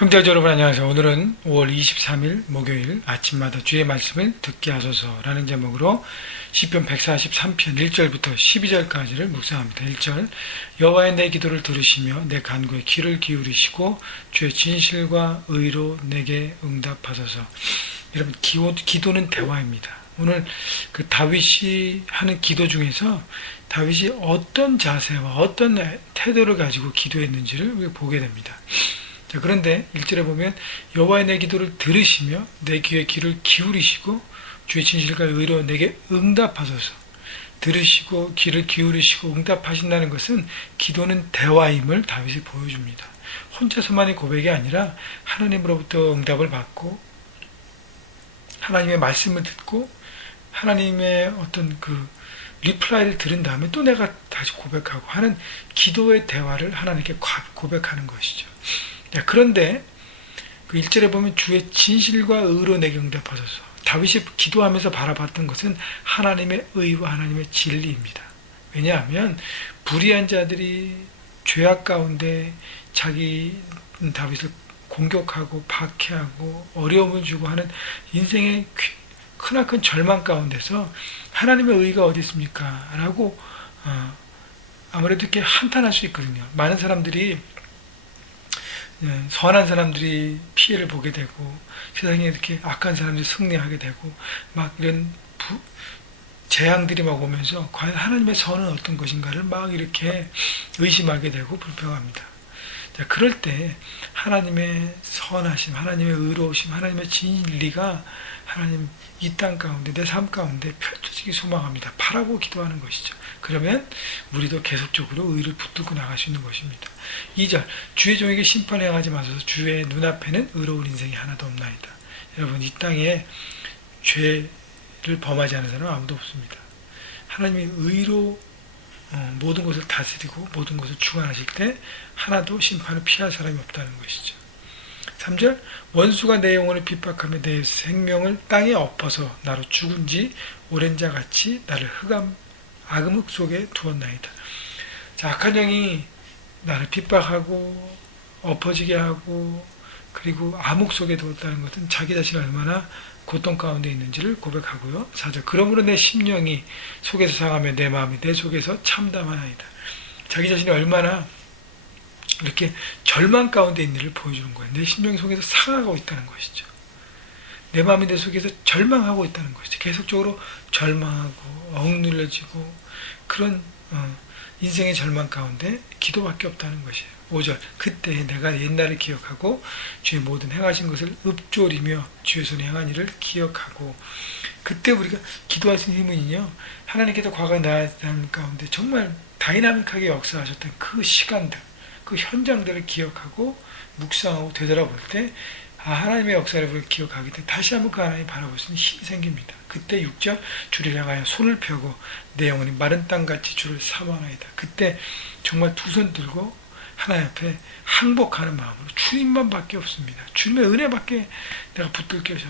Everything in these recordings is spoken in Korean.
형제자 여러분 안녕하세요. 오늘은 5월 23일 목요일 아침마다 주의 말씀을 듣게 하소서라는 제목으로 시편 143편 1절부터 12절까지를 묵상합니다. 1절 여호와의 내 기도를 들으시며 내 간구에 귀를 기울이시고 주의 진실과 의로 내게 응답하소서. 여러분 기도는 대화입니다. 오늘 그 다윗이 하는 기도 중에서 다윗이 어떤 자세와 어떤 태도를 가지고 기도했는지를 보게 됩니다. 자, 그런데 1절에 보면 여호와의 내 기도를 들으시며 내 귀에 귀를 기울이시고 주의 진실과 의로 내게 응답하소서. 들으시고 귀를 기울이시고 응답하신다는 것은 기도는 대화임을 다윗이 보여줍니다. 혼자서만의 고백이 아니라 하나님으로부터 응답을 받고 하나님의 말씀을 듣고 하나님의 어떤 그 리플라이를 들은 다음에 또 내가 다시 고백하고 하는 기도의 대화를 하나님께 고백하는 것이죠. 그런데 그 1절에 보면 주의 진실과 의로 내게 응답하소서. 다윗이 기도하면서 바라봤던 것은 하나님의 의와 하나님의 진리입니다. 왜냐하면 불의한 자들이 죄악 가운데 자기 다윗을 공격하고 박해하고 어려움을 주고 하는 인생의 크나큰 절망 가운데서 하나님의 의가 어디 있습니까? 라고 아무래도 이렇게 한탄할 수 있거든요. 많은 사람들이 선한 사람들이 피해를 보게 되고 세상에 이렇게 악한 사람들이 승리하게 되고 막 이런 재앙들이 막 오면서 과연 하나님의 선은 어떤 것인가를 막 이렇게 의심하게 되고 불평합니다. 자, 그럴 때 하나님의 선하심, 하나님의 의로우심, 하나님의 진리가 하나님 이 땅 가운데 내 삶 가운데 펼쳐지기 소망합니다. 바라고 기도하는 것이죠. 그러면 우리도 계속적으로 의를 붙들고 나갈 수 있는 것입니다. 2절 주의 종에게 심판을 행하지 마소서. 주의 눈앞에는 의로운 인생이 하나도 없나이다. 여러분 이 땅에 죄를 범하지 않은 사람은 아무도 없습니다. 하나님이 의로 모든 것을 다스리고 모든 것을 주관하실 때 하나도 심판을 피할 사람이 없다는 것이죠. 3절 원수가 내 영혼을 핍박하며 내 생명을 땅에 엎어서 나로 죽은 지 오랜 자같이 나를 악음 속에 두었나이다. 자, 악한 영이 나를 핍박하고 엎어지게 하고 그리고 암흑 속에 두었다는 것은 자기 자신이 얼마나 고통 가운데 있는지를 고백하고요. 4절 그러므로 내 심령이 속에서 상하며 내 마음이 내 속에서 참담하나이다. 자기 자신이 얼마나 이렇게 절망 가운데 있는 일을 보여주는 거예요. 내 심령 속에서 상하고 있다는 것이죠. 내 마음이 내 속에서 절망하고 있다는 것이죠. 계속적으로 절망하고 억눌려지고 그런 인생의 절망 가운데 기도밖에 없다는 것이에요. 5절 그때 내가 옛날을 기억하고 주의 모든 행하신 것을 읊조리며 주의 손에 행한 일을 기억하고 그때 우리가 기도할 수 있는 힘은요. 하나님께서 과거 나의 삶 가운데 정말 다이나믹하게 역사하셨던 그 시간들 그 현장들을 기억하고 묵상하고 되돌아볼 때 하나님의 역사를 우리가 기억하기 때문에 다시 한번 그 하나님 바라볼 수 있는 힘이 생깁니다. 그때 6절 주를 향하여 손을 펴고 내 영혼이 마른 땅같이 주를 사모하나이다. 그때 정말 두 손 들고 하나님 앞에 항복하는 마음으로 주님만 밖에 없습니다. 주님의 은혜밖에 내가 붙들 것이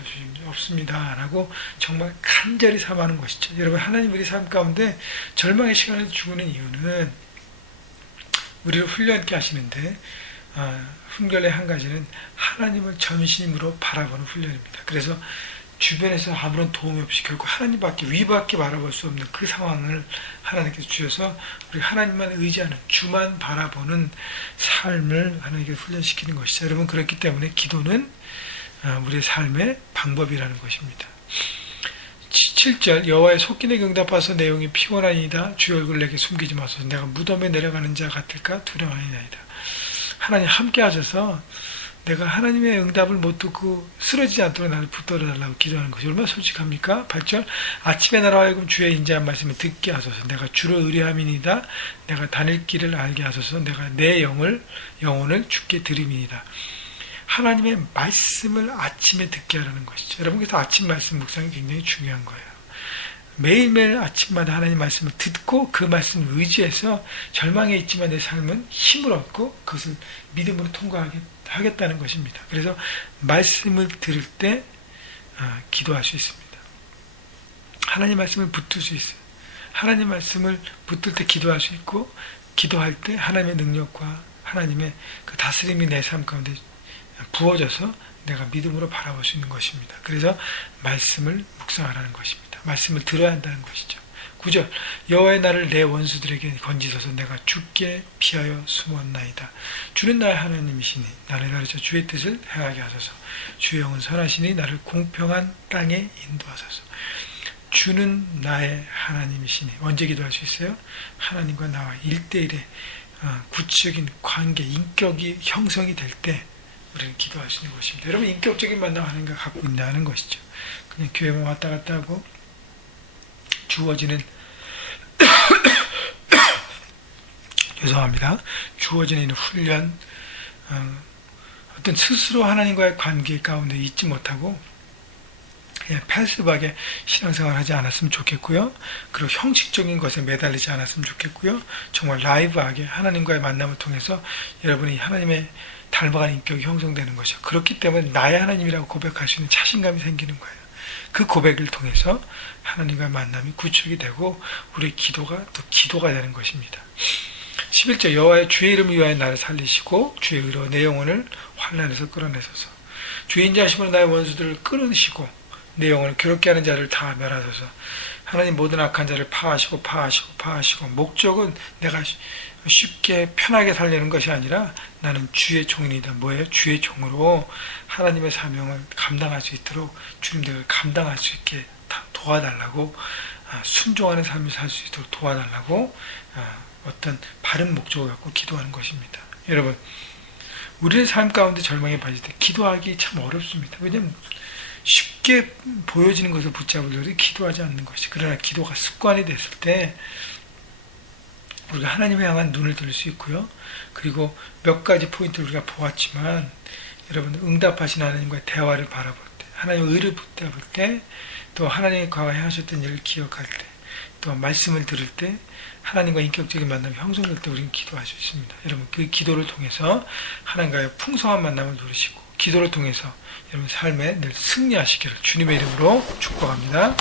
없습니다. 라고 정말 간절히 사모하는 것이죠. 여러분 하나님 우리 삶 가운데 절망의 시간을 주는 이유는 우리를 훈련케 하시는데 훈련의 한 가지는 하나님을 전심으로 바라보는 훈련입니다. 그래서 주변에서 아무런 도움이 없이 결국 하나님밖에 위밖에 바라볼 수 없는 그 상황을 하나님께서 주셔서 우리 하나님만 의지하는 주만 바라보는 삶을 하나님께서 훈련시키는 것이죠. 여러분 그렇기 때문에 기도는 우리의 삶의 방법이라는 것입니다. 7절 여호와의 속기내게 응답하소서. 내 영이 피곤하니이다. 주의 얼굴을 내게 숨기지 마소서. 내가 무덤에 내려가는 자 같을까 두려워하니이다. 하나님 함께 하셔서 내가 하나님의 응답을 못 듣고 쓰러지지 않도록 나를 붙들어달라고 기도하는 것이 얼마나 솔직합니까? 8절 아침에 나로 하여금 주의 인자한 말씀을 듣게 하소서. 내가 주를 의뢰함이니이다. 내가 다닐 길을 알게 하소서. 내가 내 영혼을 주께 드림이니이다. 하나님의 말씀을 아침에 듣게 하라는 것이죠. 여러분께서 아침 말씀 묵상이 굉장히 중요한 거예요. 매일매일 아침마다 하나님 말씀을 듣고 그 말씀을 의지해서 절망에 있지만 내 삶은 힘을 얻고 그것을 믿음으로 통과하겠다는 것입니다. 그래서 말씀을 들을 때 기도할 수 있습니다. 하나님 말씀을 붙들 수 있어요. 하나님 말씀을 붙들 때 기도할 수 있고 기도할 때 하나님의 능력과 하나님의 그 다스림이 내 삶 가운데 부어져서 내가 믿음으로 바라볼 수 있는 것입니다. 그래서 말씀을 묵상하라는 것입니다. 말씀을 들어야 한다는 것이죠. 9절 여호와의 날을 내 원수들에게 건지소서. 내가 주께 피하여 숨었나이다. 주는 나의 하나님이시니 나를 가르쳐 주의 뜻을 행하게 하소서. 주의 영은 선하시니 나를 공평한 땅에 인도하소서. 주는 나의 하나님이시니. 언제 기도할 수 있어요? 하나님과 나와 1대1의 구체적인 관계, 인격이 형성이 될 때 우리는 기도할 수 있는 것입니다. 여러분, 인격적인 만남 하나님과 갖고 있다는 것이죠. 그냥 교회만 왔다 갔다 하고 주어지는 죄송합니다. 주어지는 훈련, 어떤 스스로 하나님과의 관계 가운데 있지 못하고 그냥 패스브하게 신앙생활 하지 않았으면 좋겠고요. 그리고 형식적인 것에 매달리지 않았으면 좋겠고요. 정말 라이브하게 하나님과의 만남을 통해서 여러분이 하나님의 닮아가는 인격이 형성되는 것이죠. 그렇기 때문에 나의 하나님이라고 고백할 수 있는 자신감이 생기는 거예요. 그 고백을 통해서 하나님과의 만남이 구축이 되고 우리의 기도가 또 기도가 되는 것입니다. 11절 여호와의 주의 이름을 위하여 나를 살리시고 주의 의로 내 영혼을 환난에서 끌어내소서. 주의 인자하심으로 나의 원수들을 끊으시고 내 영혼을 괴롭게 하는 자를 다 멸하소서. 하나님 모든 악한 자를 파하시고 목적은 내가 쉽게 편하게 살려는 것이 아니라 나는 주의 종이다. 뭐예요? 주의 종으로 하나님의 사명을 감당할 수 있도록 주님들을 감당할 수 있게 도와달라고, 순종하는 삶을 살 수 있도록 도와달라고 어떤 바른 목적을 갖고 기도하는 것입니다. 여러분, 우리의 삶 가운데 절망에 빠질 때 기도하기 참 어렵습니다. 왜냐하면 쉽게 보여지는 것을 붙잡으려고 기도하지 않는 것이. 그러나 기도가 습관이 됐을 때 우리가 하나님을 향한 눈을 들 수 있고요. 그리고 몇 가지 포인트를 우리가 보았지만, 여러분, 응답하신 하나님과의 대화를 바라볼 때, 하나님의 의를 붙잡을 때, 또 하나님의 과거에 행하셨던 일을 기억할 때, 또 말씀을 들을 때, 하나님과 인격적인 만남이 형성될 때 우리는 기도할 수 있습니다. 여러분, 그 기도를 통해서 하나님과의 풍성한 만남을 누리시고, 기도를 통해서 여러분 삶에 늘 승리하시기를 주님의 이름으로 축복합니다.